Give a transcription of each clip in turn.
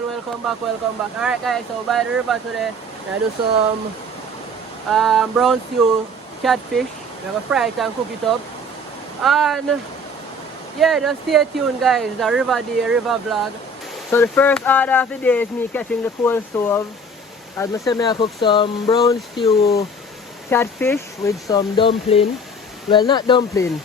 man, welcome back, welcome back. Alright guys, so by the river today, I do some brown stew catfish. I'm gonna fry it and cook it up. And yeah, just stay tuned guys, the river day, river vlog. So the first order of the day is me catching the coal stove. As I say, I cook some brown stew catfish with some dumpling. Well, not dumpling.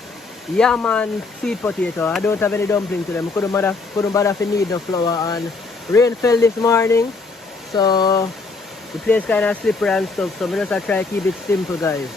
Yam and sweet potato. I don't have any dumpling to them. Couldn't bother to need the flour, and rain fell this morning, so the place kind of slippery and stuff. So I'm just try to keep it simple, guys.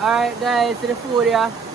Alright guys, to the food here.